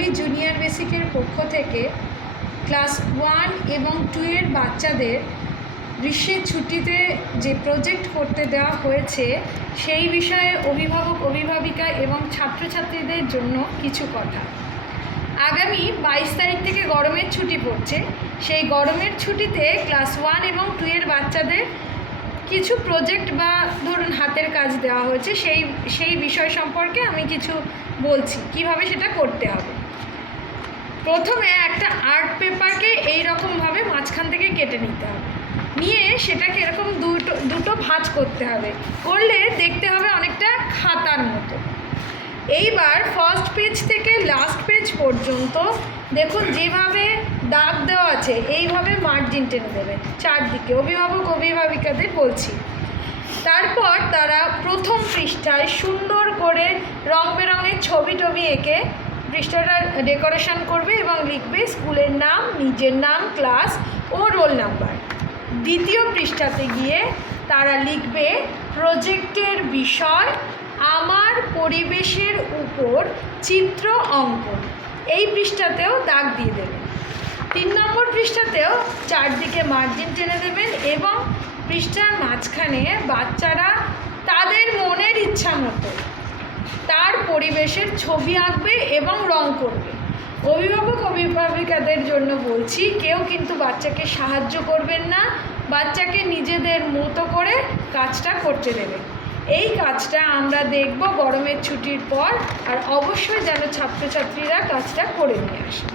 Lovely junior বেসিকের পক্ষ থেকে class 1 এবং 2 এর বাচ্চাদের গ্রীষ্মের ছুটিতে যে প্রজেক্ট করতে দেওয়া হয়েছে সেই বিষয়ে অভিভাবক অভিভাবিকা এবং ছাত্রছাত্রীদের জন্য কিছু কথা। আগামী 22 তারিখ থেকে গরমের ছুটি পড়ছে। সেই গরমের ছুটিতে ক্লাস 1 এবং 2 এর বাচ্চাদের কিছু প্রজেক্ট বা ধরুন হাতের কাজ দেওয়া হয়েছে, সেই বিষয় সম্পর্কে আমি কিছু বলছি কিভাবে সেটা করতে হবে। প্রথমে একটা আর্ট পেপারকে এই রকমভাবে মাঝখান থেকে কেটে নিতে হবে, নিয়ে সেটাকে এরকম দুটো ভাঁজ করতে হবে, করলে দেখতে হবে অনেকটা খাতার মতো। এইবার ফার্স্ট পেজ থেকে লাস্ট পেজ পর্যন্ত দেখুন যেভাবে দাগ দেওয়া আছে এইভাবে মার্জিন টেনে দেবে চারদিকে, অভিভাবক অভিভাবিকাদের বলছি। তারপর তারা প্রথম পৃষ্ঠায় সুন্দর করে রং বেরঙের ছবি টবি এঁকে পৃষ্ঠাটা ডেকোরেশন করবে এবং লিখবে স্কুলের নাম, নিজের নাম, ক্লাস ও রোল নাম্বার। দ্বিতীয় পৃষ্ঠাতে গিয়ে তারা লিখবে প্রজেক্টের বিষয় আমার পরিবেশের উপর চিত্র অঙ্কন। এই পৃষ্ঠাতেও দাগ দিয়ে দেবেন। 3 নম্বর পৃষ্ঠাতেও চারদিকে মার্জিন টেনে দেবেন এবং পৃষ্ঠার মাঝখানে বাচ্চারা তাদের মনের ইচ্ছা মতো তার পরিবেশের ছবি আঁকবে এবং রং করবে। অভিভাবক অভিভাবিকাদের জন্য বলছি, কেউ কিন্তু বাচ্চাকে সাহায্য করবেন না, বাচ্চাকে নিজেদের মতো করে কাজটা করতে দেবেন। এই কাজটা আমরা দেখব গরমের ছুটির পর, আর অবশ্যই যেন ছাত্রছাত্রীরা কাজটা করে নিয়ে আসে।